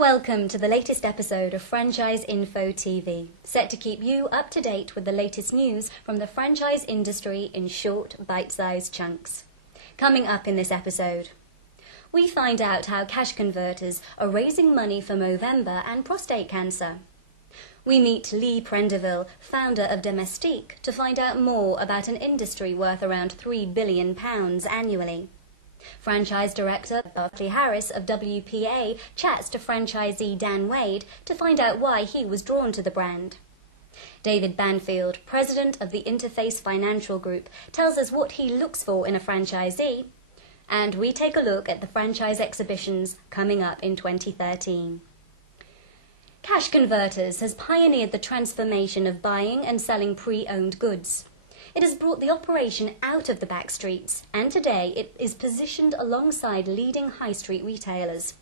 Welcome to the latest episode of Franchise Info TV, set to keep you up to date with the latest news from the franchise industry in short, bite-sized chunks. Coming up in this episode, we find out how cash converters are raising money for Movember and prostate cancer. We meet Leigh Prendiville, founder of Domestique, to find out more about an industry worth around £3 billion annually. Franchise Director Berkeley Harris of WPA chats to franchisee Dan Wade to find out why he was drawn to the brand. David Banfield, president of the Interface Financial Group, tells us what he looks for in a franchisee. And we take a look at the franchise exhibitions coming up in 2013. Cash Converters has pioneered the transformation of buying and selling pre-owned goods. It has brought the operation out of the back streets, and today it is positioned alongside leading high street retailers.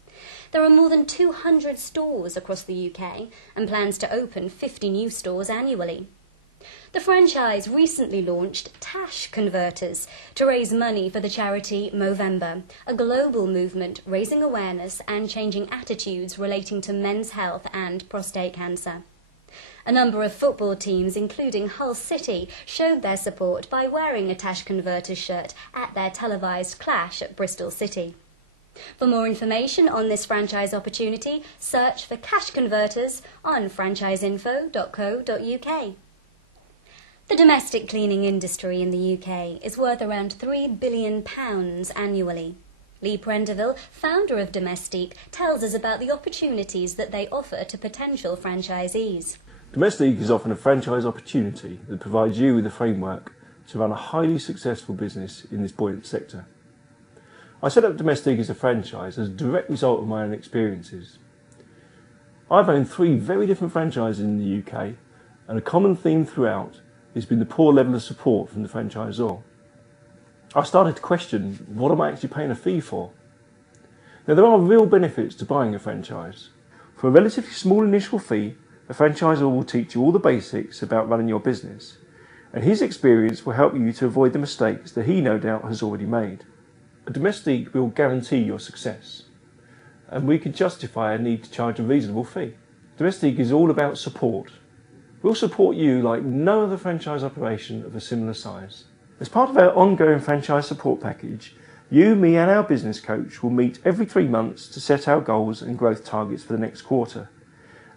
There are more than 200 stores across the UK and plans to open 50 new stores annually. The franchise recently launched Cash Converters to raise money for the charity Movember, a global movement raising awareness and changing attitudes relating to men's health and prostate cancer. A number of football teams, including Hull City, showed their support by wearing a Cash Converters shirt at their televised clash at Bristol City. For more information on this franchise opportunity, search for Cash Converters on franchiseinfo.co.uk. The domestic cleaning industry in the UK is worth around £3 billion annually. Leigh Prendiville, founder of Domestique, tells us about the opportunities that they offer to potential franchisees. Domestique is often a franchise opportunity that provides you with a framework to run a highly successful business in this buoyant sector. I set up Domestique as a franchise as a direct result of my own experiences. I've owned 3 very different franchises in the UK, and a common theme throughout has been the poor level of support from the franchisor. I started to question, what am I actually paying a fee for? Now, there are real benefits to buying a franchise. For a relatively small initial fee, a franchisor will teach you all the basics about running your business, and his experience will help you to avoid the mistakes that he no doubt has already made. A Domestique will guarantee your success, and we can justify a need to charge a reasonable fee. Domestique is all about support. We'll support you like no other franchise operation of a similar size. As part of our ongoing franchise support package, you, me and our business coach will meet every 3 months to set our goals and growth targets for the next quarter.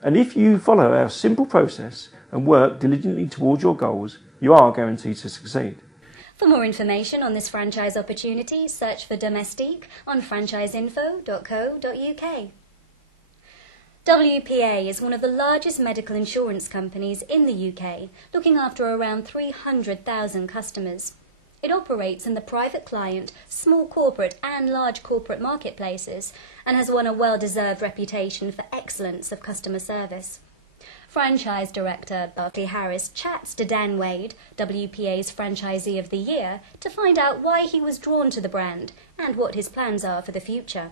And if you follow our simple process and work diligently towards your goals, you are guaranteed to succeed. For more information on this franchise opportunity, search for Domestique on franchiseinfo.co.uk. WPA is one of the largest medical insurance companies in the UK, looking after around 300,000 customers. It operates in the private client, small corporate and large corporate marketplaces and has won a well-deserved reputation for excellence of customer service. Franchise Director Berkeley Harris chats to Dan Wade, WPA's Franchisee of the Year, to find out why he was drawn to the brand and what his plans are for the future.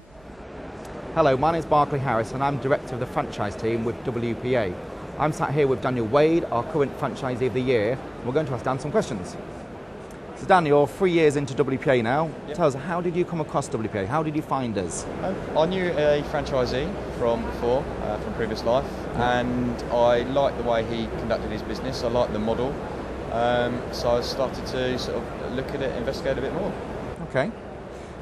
Hello, my name is Berkeley Harris and I'm Director of the Franchise team with WPA. I'm sat here with Daniel Wade, our current Franchisee of the Year, and we're going to ask Dan some questions. So Dan, you're 3 years into WPA now. Yep. Tell us, how did you come across WPA? How did you find us? I knew a franchisee from before, from previous life, and I liked the way he conducted his business. I liked the model, so I started to sort of look at it, investigate a bit more. Okay.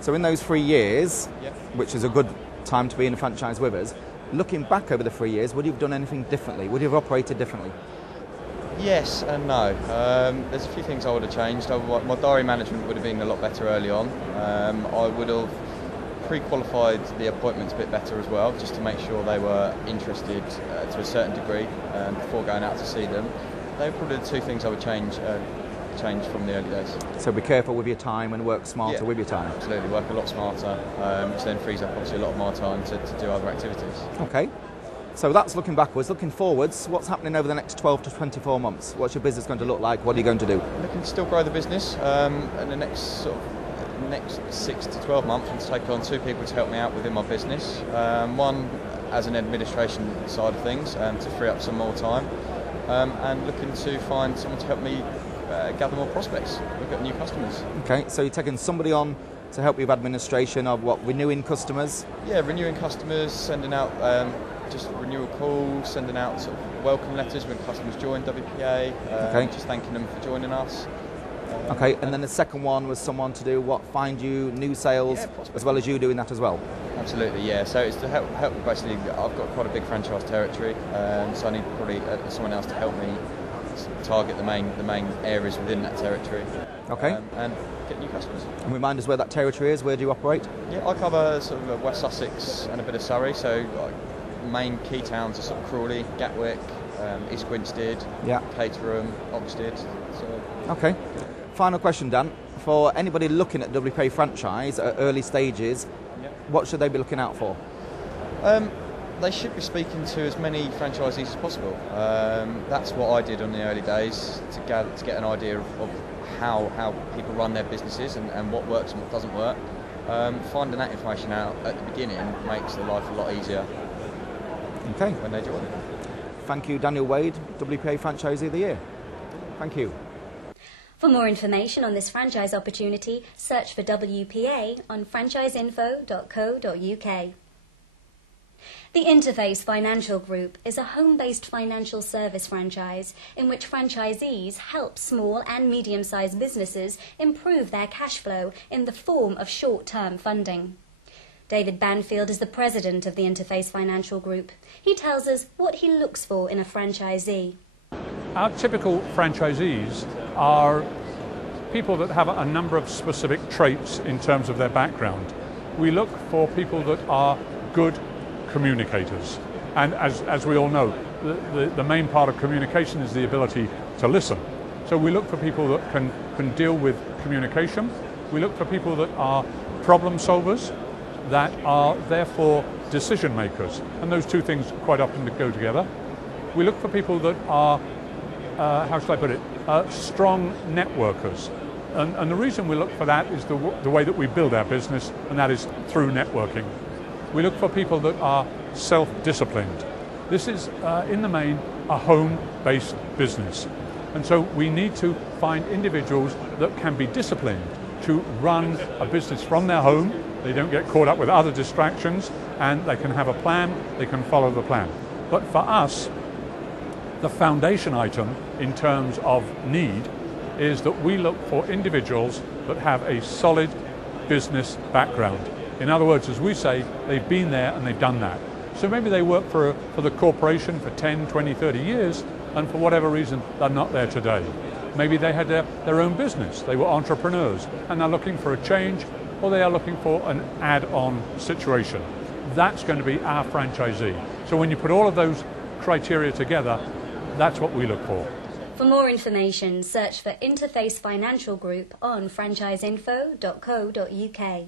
So in those 3 years, Yep. which is a good time to be in a franchise with us, looking back over the 3 years, would you have done anything differently? Would you have operated differently? Yes and no. There's a few things I would have changed. My diary management would have been a lot better early on. I would have pre-qualified the appointments a bit better as well, just to make sure they were interested to a certain degree before going out to see them. They were probably the 2 things I would change from the early days. So be careful with your time and work smarter with your time. Absolutely, work a lot smarter, which then frees up obviously a lot of my time to do other activities. Okay. So that's looking backwards. Looking forwards, what's happening over the next 12 to 24 months? What's your business going to look like? What are you going to do? Looking to still grow the business, and the next 6 to 12 months, I'm to take on 2 people to help me out within my business. One as an administration side of things, to free up some more time, and looking to find someone to help me gather more prospects, look at new customers. Okay, so you're taking somebody on to help you with administration of what, renewing customers? Yeah, renewing customers, sending out just renewal calls, sending out sort of welcome letters when customers join WPA, just thanking them for joining us. Okay, and then the second one was someone to do what, find you new sales, as well as you doing that as well? Absolutely, yeah. So it's to help basically, I've got quite a big franchise territory, so I need probably someone else to help me target the main areas within that territory. Okay. And get new customers. And remind us where that territory is, where do you operate? Yeah, I cover sort of West Sussex and a bit of Surrey, so main key towns are sort of Crawley, Gatwick, East Grinstead, Caterham, Oxted. So. Okay. Final question, Dan. For anybody looking at WPA franchise at early stages, what should they be looking out for? They should be speaking to as many franchisees as possible. That's what I did on the early days to get an idea of how people run their businesses and what works and what doesn't work. Finding that information out at the beginning makes their life a lot easier. Okay. When they join. Thank you, Daniel Wade, WPA Franchisee of the Year. Thank you. For more information on this franchise opportunity, search for WPA on franchiseinfo.co.uk. The Interface Financial Group is a home-based financial service franchise in which franchisees help small and medium-sized businesses improve their cash flow in the form of short-term funding. David Banfield is the president of the Interface Financial Group. He tells us what he looks for in a franchisee. Our typical franchisees are people that have a number of specific traits in terms of their background. We look for people that are good communicators, and as we all know, the main part of communication is the ability to listen. So we look for people that can deal with communication. We look for people that are problem solvers, that are therefore decision makers, and those two things quite often go together. We look for people that are, how shall I put it, strong networkers. And the reason we look for that is the way that we build our business, and that is through networking. We look for people that are self-disciplined. This is, in the main, a home-based business. And so we need to find individuals that can be disciplined to run a business from their home. They don't get caught up with other distractions, and they can have a plan, they can follow the plan. But for us, the foundation item in terms of need is that we look for individuals that have a solid business background. In other words, as we say, they've been there and they've done that. So maybe they work for the corporation for 10, 20, 30 years, and for whatever reason, they're not there today. Maybe they had their own business, they were entrepreneurs, and they're looking for a change, or they are looking for an add-on situation. That's going to be our franchisee. So when you put all of those criteria together, that's what we look for. For more information, search for Interface Financial Group on franchiseinfo.co.uk.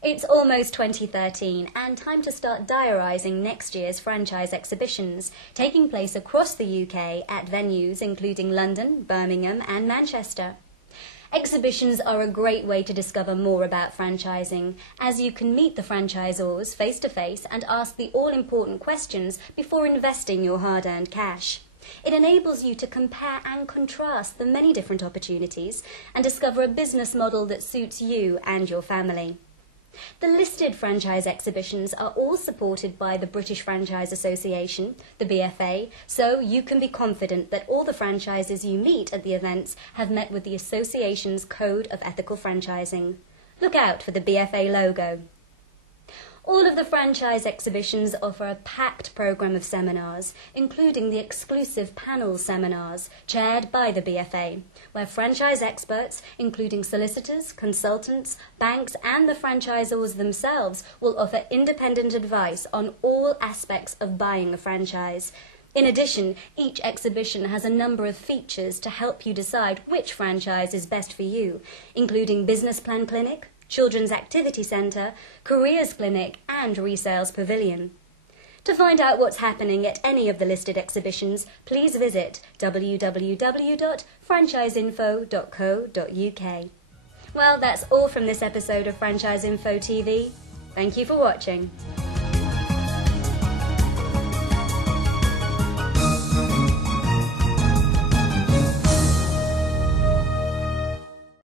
It's almost 2013 and time to start diarising next year's franchise exhibitions, taking place across the UK at venues including London, Birmingham and Manchester. Exhibitions are a great way to discover more about franchising, as you can meet the franchisors face to face and ask the all-important questions before investing your hard-earned cash. It enables you to compare and contrast the many different opportunities and discover a business model that suits you and your family. The listed franchise exhibitions are all supported by the British Franchise Association, the BFA, so you can be confident that all the franchises you meet at the events have met with the association's Code of Ethical Franchising. Look out for the BFA logo. All of the franchise exhibitions offer a packed programme of seminars, including the exclusive panel seminars chaired by the BFA, where franchise experts, including solicitors, consultants, banks and the franchisors themselves, will offer independent advice on all aspects of buying a franchise. In addition, each exhibition has a number of features to help you decide which franchise is best for you, including business plan clinic, Children's Activity Centre, Careers Clinic and Resales Pavilion. To find out what's happening at any of the listed exhibitions, please visit www.franchiseinfo.co.uk. Well, that's all from this episode of Franchise Info TV. Thank you for watching.